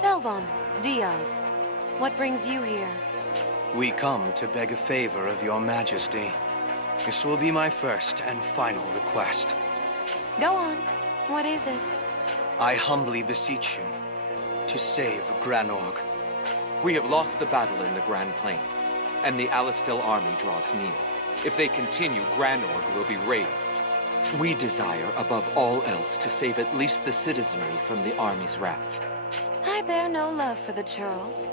Selvon, Diaz, what brings you here? We come to beg a favor of your majesty. This will be my first and final request. Go on. What is it? I humbly beseech you to save Granorg. We have lost the battle in the Grand Plain, and the Alistel army draws near. If they continue, Granorg will be razed. We desire, above all else, to save at least the citizenry from the army's wrath. I bear no love for the churls.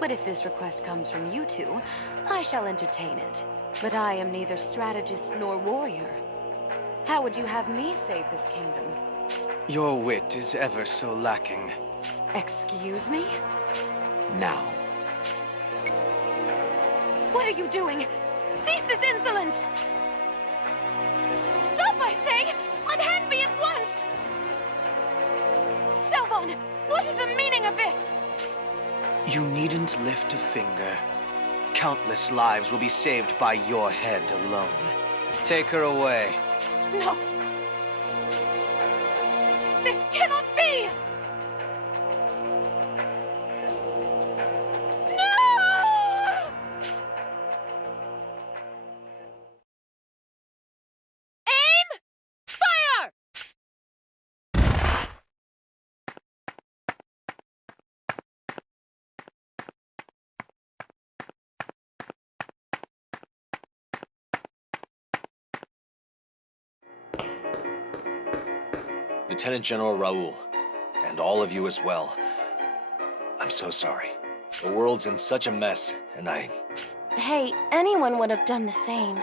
But if this request comes from you two, I shall entertain it. But I am neither strategist nor warrior. How would you have me save this kingdom? Your wit is ever so lacking. Excuse me? Now. What are you doing? Cease this insolence! Stop, I say! Unhand me at once! Selvon, what is the meaning of this? You needn't lift a finger. Countless lives will be saved by your head alone. Take her away. No! This cannot be! No! Aim! Fire! Lieutenant General Raoul, and all of you as well. I'm so sorry. The world's in such a mess, and Hey, anyone would have done the same.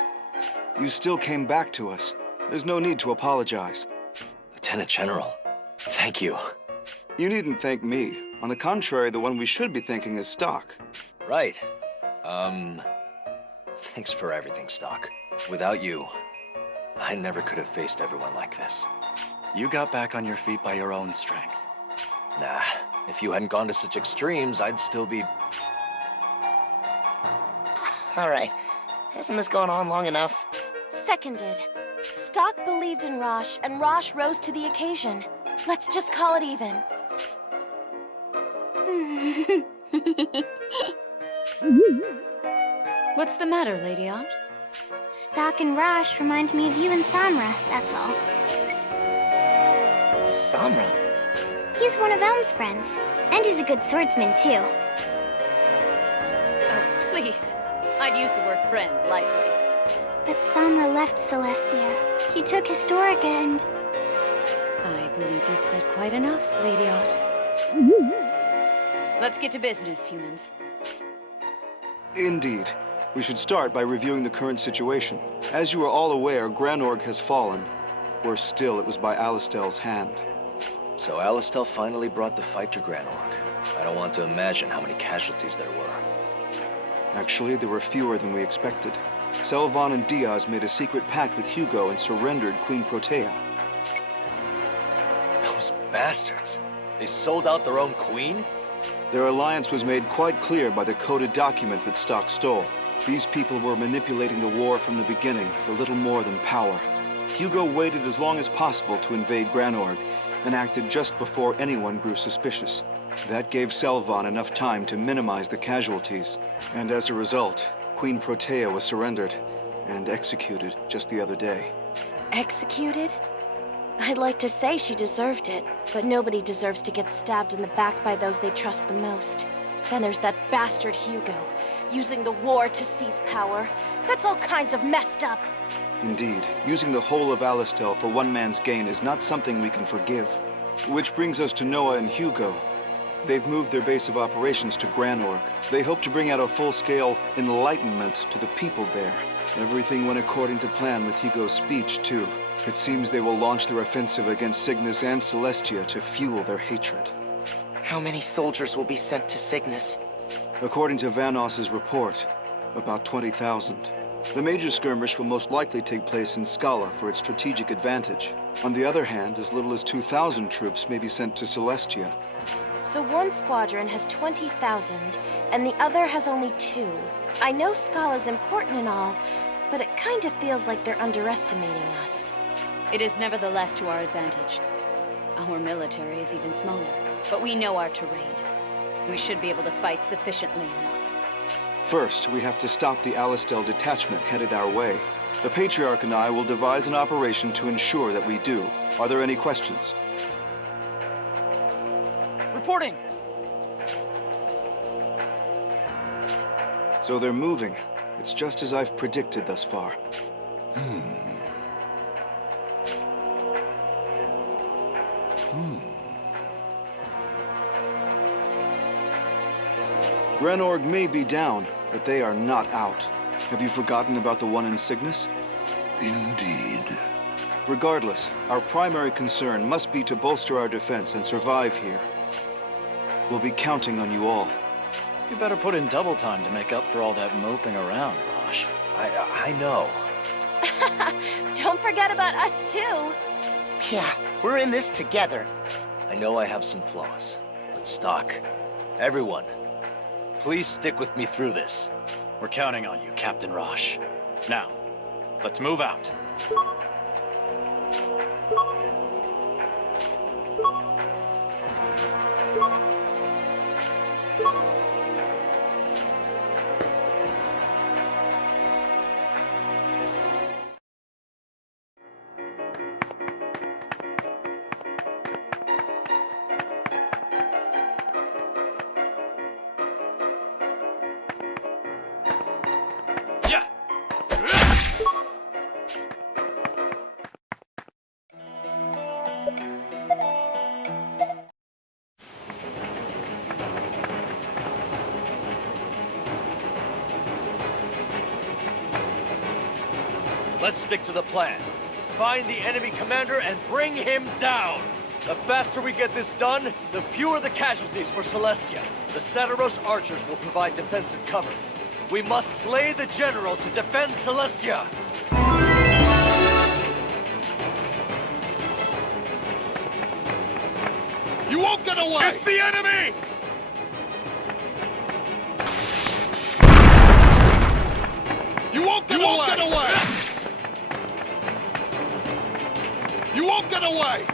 You still came back to us. There's no need to apologize. Lieutenant General, thank you. You needn't thank me. On the contrary, the one we should be thanking is Stocke. Right. Thanks for everything, Stocke. Without you, I never could have faced everyone like this. You got back on your feet by your own strength. Nah, if you hadn't gone to such extremes, I'd still be... All right. Hasn't this gone on long enough? Seconded. Stocke believed in Rosh, and Rosh rose to the occasion. Let's just call it even. What's the matter, Lady Art? Stocke and Rosh remind me of you and Samra, that's all. Samra? He's one of Elm's friends, and he's a good swordsman, too. Oh, please. I'd use the word friend lightly. But Samra left Celestia. He took Historica and... I believe you've said quite enough, Lady Art. Let's get to business, humans. Indeed. We should start by reviewing the current situation. As you are all aware, Granorg has fallen. Worse still, it was by Alistel's hand. So Alistel finally brought the fight to Granorg. I don't want to imagine how many casualties there were. Actually, there were fewer than we expected. Selvon and Diaz made a secret pact with Hugo and surrendered Queen Protea. Those bastards! They sold out their own queen? Their alliance was made quite clear by the coded document that Stocke stole. These people were manipulating the war from the beginning for little more than power. Hugo waited as long as possible to invade Granorg, and acted just before anyone grew suspicious. That gave Selvon enough time to minimize the casualties. And as a result, Queen Protea was surrendered and executed just the other day. Executed? I'd like to say she deserved it, but nobody deserves to get stabbed in the back by those they trust the most. Then there's that bastard Hugo, using the war to seize power. That's all kinds of messed up. Indeed, using the whole of Alistel for one man's gain is not something we can forgive. Which brings us to Noah and Hugo. They've moved their base of operations to Granorg. They hope to bring out a full-scale enlightenment to the people there. Everything went according to plan with Hugo's speech, too. It seems they will launch their offensive against Cygnus and Celestia to fuel their hatred. How many soldiers will be sent to Cygnus? According to Vanos's report, about 20,000. The major skirmish will most likely take place in Scala for its strategic advantage. On the other hand, as little as 2,000 troops may be sent to Celestia. So one squadron has 20,000, and the other has only 2. I know Scala's important and all, but it kind of feels like they're underestimating us. It is nevertheless to our advantage. Our military is even smaller, but we know our terrain. We should be able to fight sufficiently enough. First, we have to stop the Alistel detachment headed our way. The Patriarch and I will devise an operation to ensure that we do. Are there any questions? Reporting! So they're moving. It's just as I've predicted thus far. Grenorg may be down, but they are not out. Have you forgotten about the one in Cygnus? Indeed. Regardless, our primary concern must be to bolster our defense and survive here. We'll be counting on you all. You better put in double time to make up for all that moping around, Rosh. I know. Don't forget about us, too. Yeah, we're in this together. I know I have some flaws, but Stocke, everyone, please stick with me through this. We're counting on you, Captain Rosh. Now, let's move out. Let's stick to the plan. Find the enemy commander and bring him down! The faster we get this done, the fewer the casualties for Celestia. The Satiros archers will provide defensive cover. We must slay the general to defend Celestia! You won't get away! It's the enemy! You won't get away! You won't get away!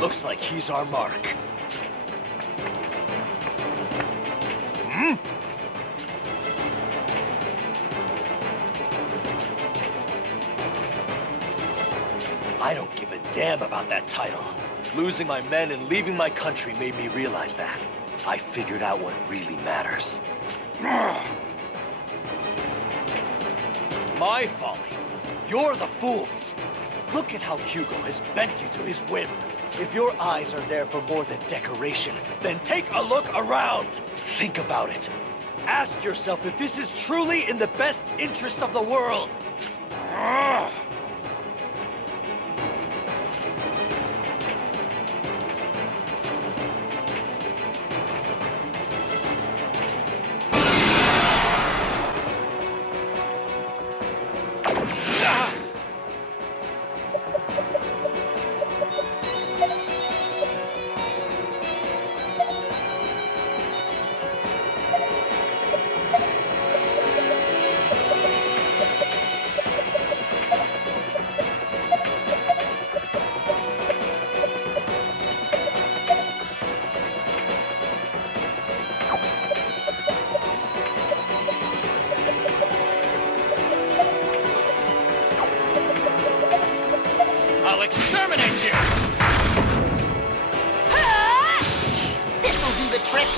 Looks like he's our mark. I don't give a damn about that title. Losing my men and leaving my country made me realize that. I figured out what really matters. My folly. You're the fools. Look at how Hugo has bent you to his whim. If your eyes are there for more than decoration, then take a look around. Think about it. Ask yourself if this is truly in the best interest of the world. I'll exterminate you! This'll do the trick.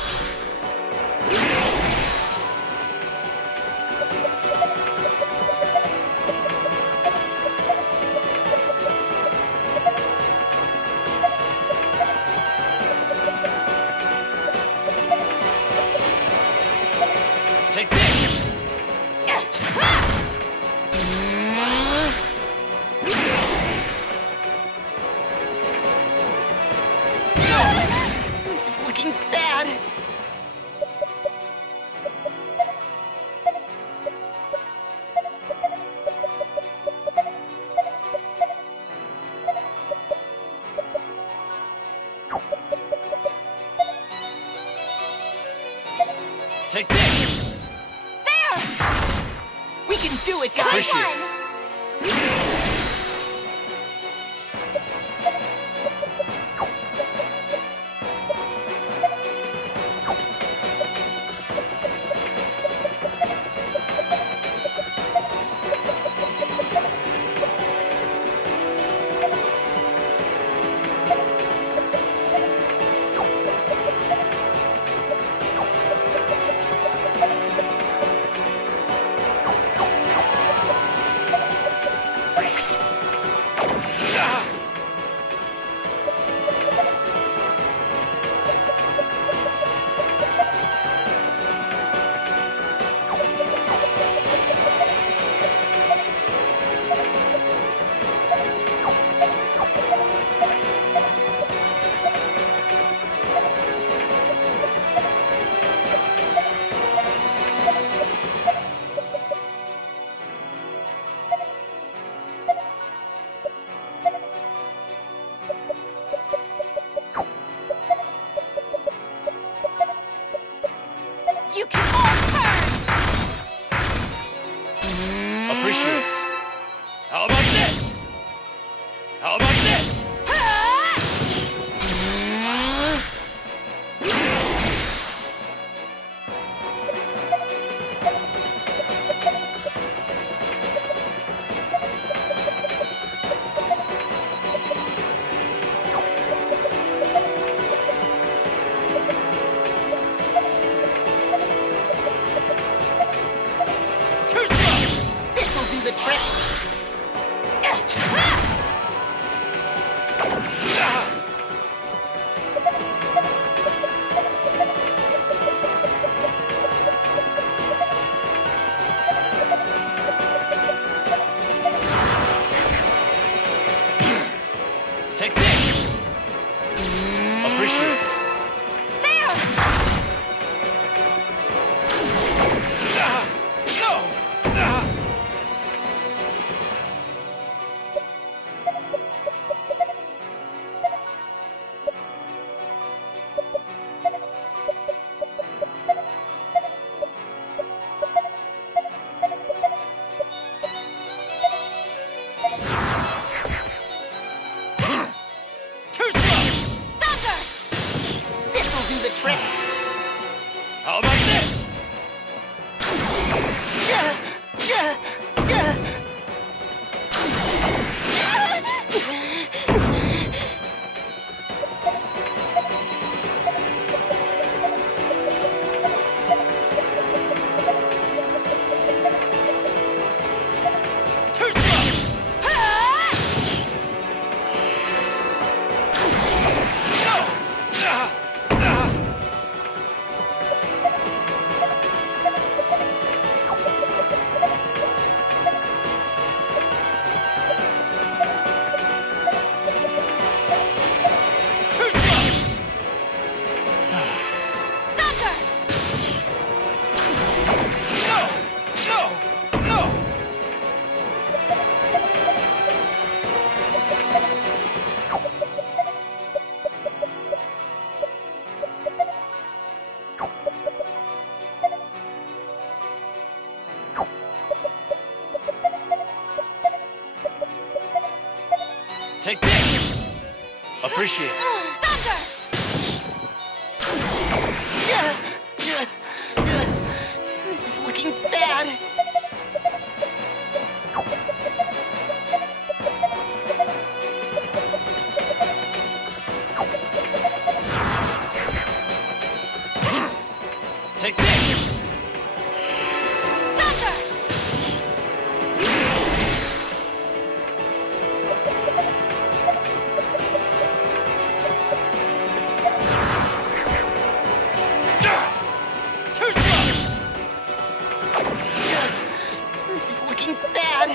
Take this! This is looking bad. Take this! There! We can do it, guys! Appreciate it. You can all burn! Appreciate it. How about this? How about this? Too slow! This'll do the trick! Take this! Appreciate it. No! Too slow! This'll do the trick! How about this? Too slow! Too slow! No! No! No! Take this! Appreciate it. This is looking bad! Take this! Too slow! This is looking bad!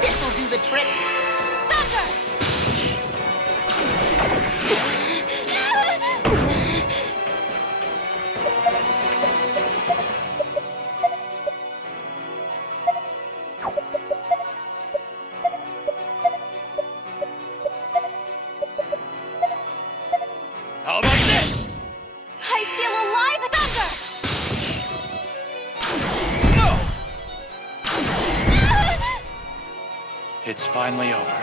This'll do the trick! It's finally over.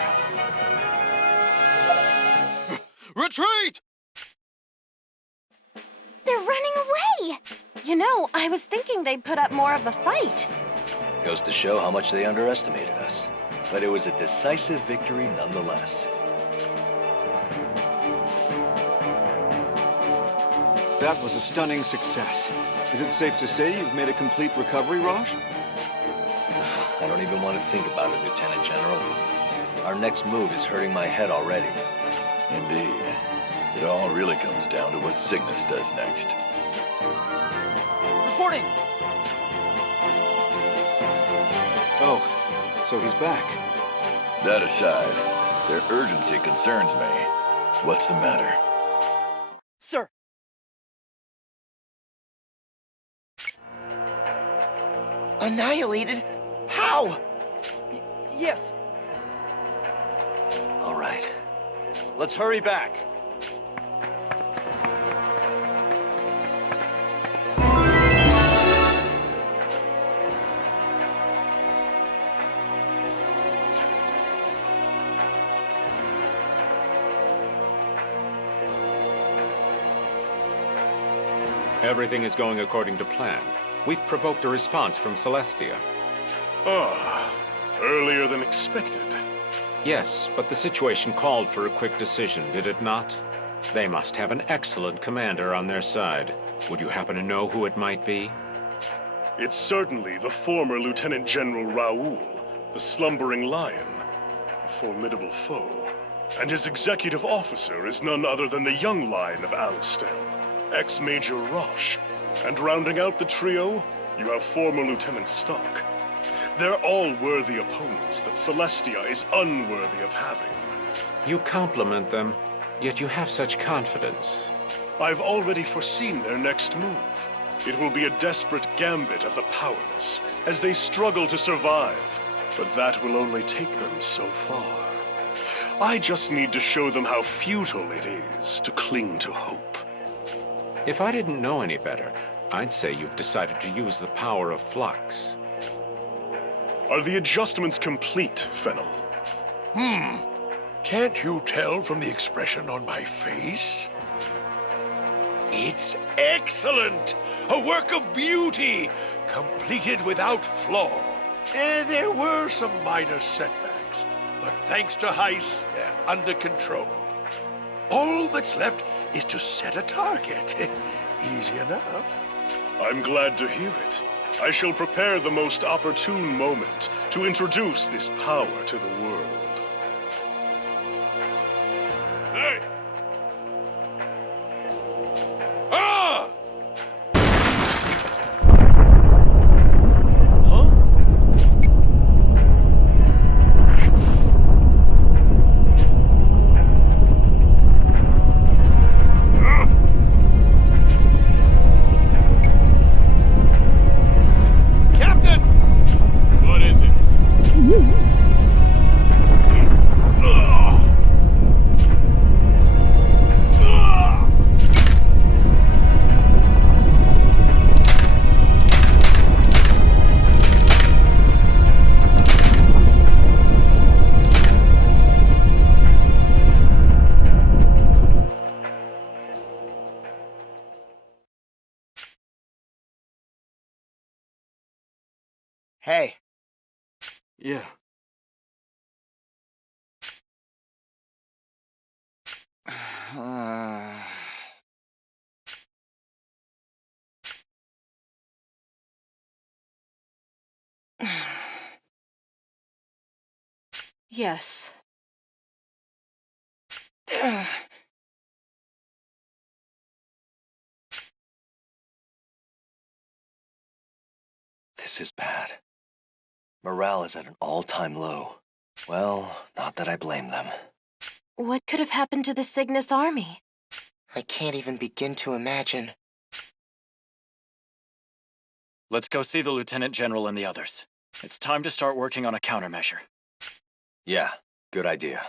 Retreat! They're running away! You know, I was thinking they'd put up more of a fight. Goes to show how much they underestimated us. But it was a decisive victory nonetheless. That was a stunning success. Is it safe to say you've made a complete recovery, Raj? I don't even want to think about it, Lieutenant General. Our next move is hurting my head already. Indeed. It all really comes down to what Cygnus does next. Reporting! Oh, so he's back. That aside, their urgency concerns me. What's the matter? Sir! Annihilated? How? Yes! All right. Let's hurry back. Everything is going according to plan. We've provoked a response from Celestia. Ah, earlier than expected. Yes, but the situation called for a quick decision, did it not? They must have an excellent commander on their side. Would you happen to know who it might be? It's certainly the former Lieutenant General Raoul, the slumbering lion, a formidable foe. And his executive officer is none other than the young lion of Alistel, ex-Major Roche. And rounding out the trio, you have former Lieutenant Stocke. They're all worthy opponents that Celestia is unworthy of having. You compliment them, yet you have such confidence. I've already foreseen their next move. It will be a desperate gambit of the powerless, as they struggle to survive. But that will only take them so far. I just need to show them how futile it is to cling to hope. If I didn't know any better, I'd say you've decided to use the power of flux. Are the adjustments complete, Fennel? Can't you tell from the expression on my face? It's excellent! A work of beauty, completed without flaw. There were some minor setbacks, but thanks to Heiss, they're under control. All that's left is to set a target. Easy enough. I'm glad to hear it. I shall prepare the most opportune moment to introduce this power to the world. Hey! Ah! Huh? Captain! What is it? Hey, Yeah. Yes. This is bad. Morale is at an all-time low. Well, not that I blame them. What could have happened to the Cygnus army? I can't even begin to imagine. Let's go see the Lieutenant General and the others. It's time to start working on a countermeasure. Yeah, good idea.